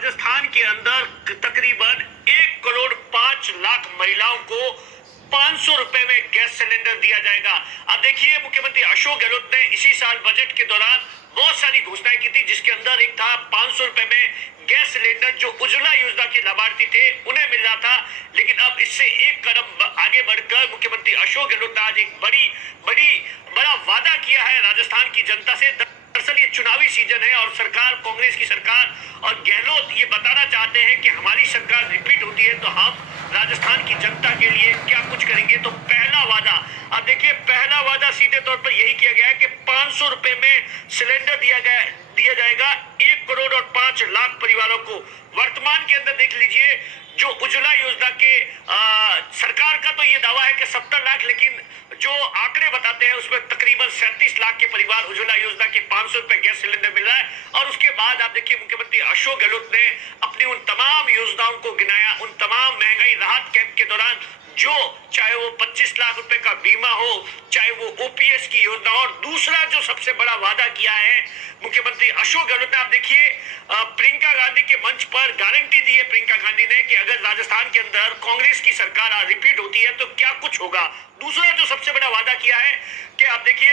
राजस्थान के अंदर तकरीबन 1,05,00,000 महिलाओं को 500 रुपए में गैस सिलेंडर दिया जाएगा। अब देखिए, मुख्यमंत्री अशोक गहलोत ने इसी साल बजट के दौरान बहुत सारी घोषणाएं की थी, जिसके अंदर एक था 500 रुपए में गैस सिलेंडर। जो उज्ज्वला योजना के लाभार्थी थे उन्हें मिल रहा था, लेकिन अब इससे एक कदम आगे बढ़कर मुख्यमंत्री अशोक गहलोत ने आज एक बड़ा वादा किया है राजस्थान की जनता से। दरअसल ये चुनावी सीजन है और सरकार, कांग्रेस की सरकार और गहलोत ये बताना चाहते हैं कि हमारी सरकार रिपीट होती है तो हम राजस्थान की जनता के लिए क्या कुछ करेंगे। तो पहला वादा, अब देखिए, पहला वादा सीधे तौर पर यही किया गया है कि 500 रुपए में सिलेंडर दिया जाएगा 1,05,00,000 परिवारों को। वर्तमान के अंदर देख लीजिए, जो उज्ज्वला योजना के सरकार का तो ये दावा है कि 70 लाख, लेकिन जो आंकड़े बताते हैं उसमें तकरीबन 37 लाख के परिवार उज्ज्वला योजना के 500 रुपए गैस सिलेंडर मिल रहा है। और उसके बाद आप देखिए, मुख्यमंत्री अशोक गहलोत ने अपनी उन तमाम योजनाओं को गिनाया, उन तमाम महंगाई राहत कैंप के दौरान, जो चाहे वो 25 लाख रुपए का बीमा हो, चाहे वो ओपीएस की योजना। और दूसरा जो सबसे बड़ा वादा किया है मुख्यमंत्री अशोक गहलोत ने, आप देखिए, प्रियंका गांधी के मंच पर गारंटी दी है प्रियंका गांधी ने कि अगर राजस्थान के अंदर कांग्रेस की सरकार रिपीट होती है तो क्या कुछ होगा। दूसरा जो सबसे बड़ा वादा किया है कि आप देखिए,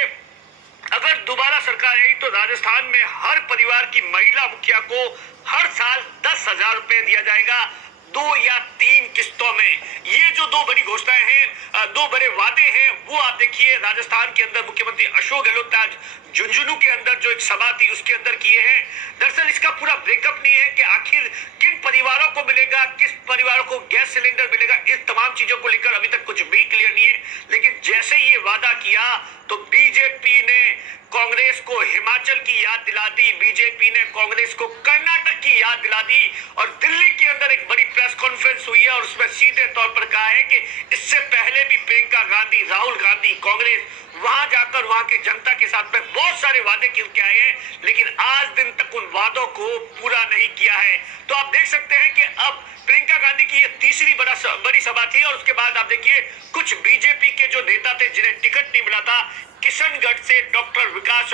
अगर दोबारा सरकार आई तो राजस्थान में हर परिवार की महिला मुखिया को हर साल 10,000 रुपए दिया जाएगा, 2 या 3 किस्तों में। ये जो दो बड़ी घोषणाएं हैं, दो बड़े वादे हैं, वो आप देखिए राजस्थान के अंदर मुख्यमंत्री अशोक गहलोत ने आज झुंझुनू के अंदर जो एक सभा थी उसके अंदर किए हैं। दरअसल इसका पूरा ब्रेकअप नहीं है कि आखिर किन परिवारों को मिलेगा, किस परिवारों को गैस सिलेंडर मिलेगा, इस तमाम चीजों को लेकर अभी तक कुछ भी क्लियर नहीं है। लेकिन जैसे ये वादा किया तो बीजेपी ने कांग्रेस को हिमाचल की याद दिला दी, बीजेपी ने कांग्रेस को कर्नाटक की याद दिला दी। और दिल्ली के अंदर एक बड़ी प्रेस कॉन्फ्रेंस हुई है और उसमें सीधे तौर पर कहा है कि इससे पहले भी प्रियंका गांधी, राहुल गांधी, कांग्रेस वहां जाकर वहां की जनता के साथ में बहुत सारे वादे करके आए हैं, लेकिन आज दिन तक उन वादों को पूरा नहीं किया है। तो आप देख सकते हैं कि अब प्रियंका गांधी की ये तीसरी बड़ी सभा थी। और उसके बाद आप देखिए, कुछ बीजेपी के जो नेता थे जिन्हें टिकट नहीं मिला था, किशनगढ़ से डॉक्टर विकास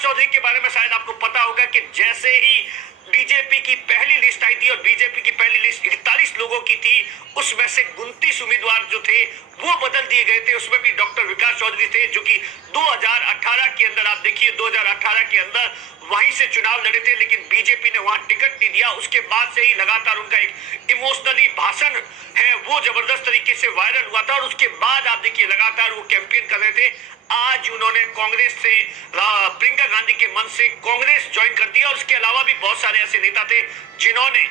चौधरी के बारे में शायद आपको पता होगा कि जैसे ही बीजेपी की पहली लिस्ट आई थी और बीजेपी की पहली लिस्ट 41 लोगों की थी, उसमें से 29 उम्मीदवार जो थे वो बदल दिए गए थे। उसमें भी डॉक्टर विकास चौधरी थे, जो कि 2018 के अंदर, आप देखिए 2018 के अंदर वहीं से चुनाव लड़े थे, लेकिन बीजेपी ने वहां टिकट नहीं दिया। उसके बाद से ही लगातार उनका एक इमोशनली भाषण है वो जबरदस्त तरीके से वायरल हुआ था। और उसके बाद आप देखिए लगातार वो कैंपेन कर रहे थे। आज उन्होंने कांग्रेस से, प्रियंका गांधी के मन से कांग्रेस ज्वाइन कर दिया। और उसके अलावा भी बहुत सारे ऐसे नेता थे जिन्होंने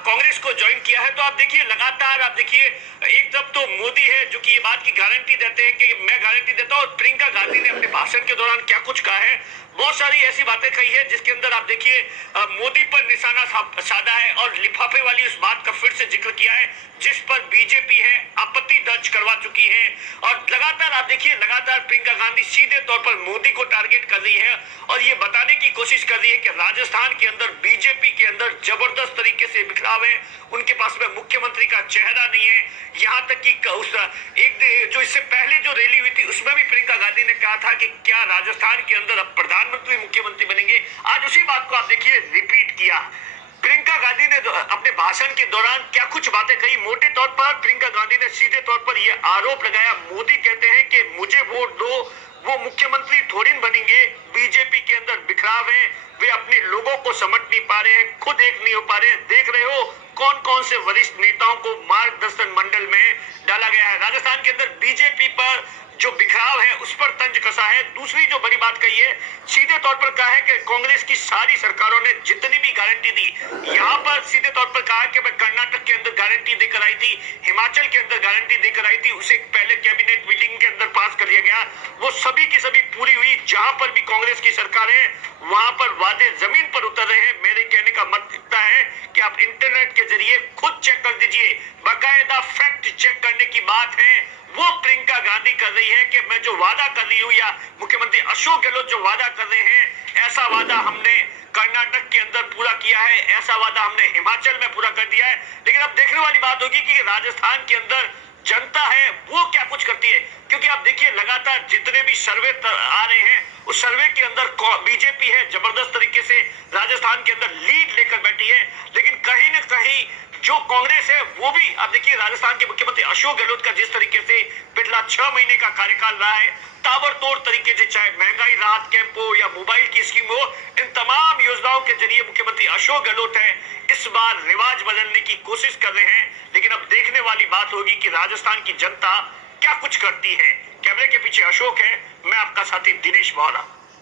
कांग्रेस को ज्वाइन किया है। तो आप देखिए लगातार, आप देखिए, एक तरफ तो मोदी है जो कि ये बात की गारंटी देते हैं कि मैं गारंटी देता हूं, और प्रियंका गांधी ने अपने भाषण के दौरान क्या कुछ कहा है, बहुत सारी ऐसी बातें कही है जिसके अंदर आप देखिए मोदी पर निशाना साधा है और लिफाफे वाली उस बात का फिर से जिक्र किया है जिस पर बीजेपी है आपत्ति दर्ज करवा चुकी है। और लगातार आप देखिए, लगातार प्रियंका गांधी सीधे तौर पर मोदी को टारगेट कर रही है और ये बताने की कोशिश कर रही है कि राजस्थान के अंदर बीजेपी के अंदर जबरदस्त तरीके से बिखराव है, उनके पास में मुख्यमंत्री का चेहरा नहीं है। यहाँ तक कि उस एक जो इससे पहले जो रैली हुई थी उसमें भी प्रियंका गांधी ने कहा था कि क्या राजस्थान के अंदर अब प्रधानमंत्री मुख्यमंत्री बनेंगे। आज उसी बात को आप देखिए रिपीट किया। प्रियंका गांधी ने अपने भाषण के दौरान क्या कुछ बातें कही। मोटे तौर पर प्रियंका गांधी ने सीधे तौर पर यह आरोप लगाया, मोदी कहते हैं कि मुझे वोट दो, वो मुख्यमंत्री थोड़ी बनेंगे। बीजेपी के अंदर बिखराव है, वे अपने लोगों को समझ नहीं पा रहे हैं, खुद एक नहीं हो पा रहे हैं। देख रहे हो कौन कौन से वरिष्ठ नेताओं को मार्गदर्शन मंडल में डाला गया है। राजस्थान के अंदर बीजेपी पर जो बिखराव है उस पर तंज कसा है। दूसरी जो बड़ी बात कही है, सीधे तौर पर कहा है कि कांग्रेस की सारी सरकारों ने जितनी भी गारंटी दी, यहाँ पर सीधे तौर पर कहा कि मैं कर्नाटक के अंदर गारंटी देकर आई थी, हिमाचल के अंदर गारंटी देकर आई थी, उसे पहले कैबिनेट मीटिंग के अंदर पास कर लिया गया, वो सभी की सभी पूरी हुई। जहां पर भी कांग्रेस की सरकार है वहां पर वादे जमीन पर उतर रहे हैं। मेरे कहने का मतलब है कि आप इंटरनेट के जरिए खुद चेक कर दीजिए, बाकायदा फैक्ट चेक करने की बात है। वो प्रियंका गांधी कर रही है कि मैं जो वादा कर रही हूं, या मुख्यमंत्री अशोक गहलोत जो वादा कर रहे हैं, ऐसा वादा हमने कर्नाटक के अंदर पूरा किया है, ऐसा वादा हमने हिमाचल में पूरा कर दिया है। लेकिन अब देखने वाली बात होगी कि राजस्थान के अंदर जनता है वो क्या कुछ करती है, क्योंकि आप देखिए लगातार जितने भी सर्वे आ रहे हैं उस सर्वे के अंदर बीजेपी है जबरदस्त तरीके से राजस्थान के अंदर लीड लेकर बैठी पार्टी है, लेकिन कहीं ना कहीं जो कांग्रेस है वो भी, अब देखिए राजस्थान के मुख्यमंत्री अशोक गहलोत का जिस तरीके से पिछला 6 महीने का कार्यकाल रहा है, ताबड़तोड़ तरीके से, चाहे महंगाई राहत कैंप हो या मोबाइल की स्कीम हो, इन तमाम योजनाओं के जरिए मुख्यमंत्री अशोक गहलोत है इस बार रिवाज बदलने की कोशिश कर रहे हैं। लेकिन अब देखने वाली बात होगी कि राजस्थान की जनता क्या कुछ करती है। कैमरे के पीछे अशोक है, मैं आपका साथी दिनेश मोहरा।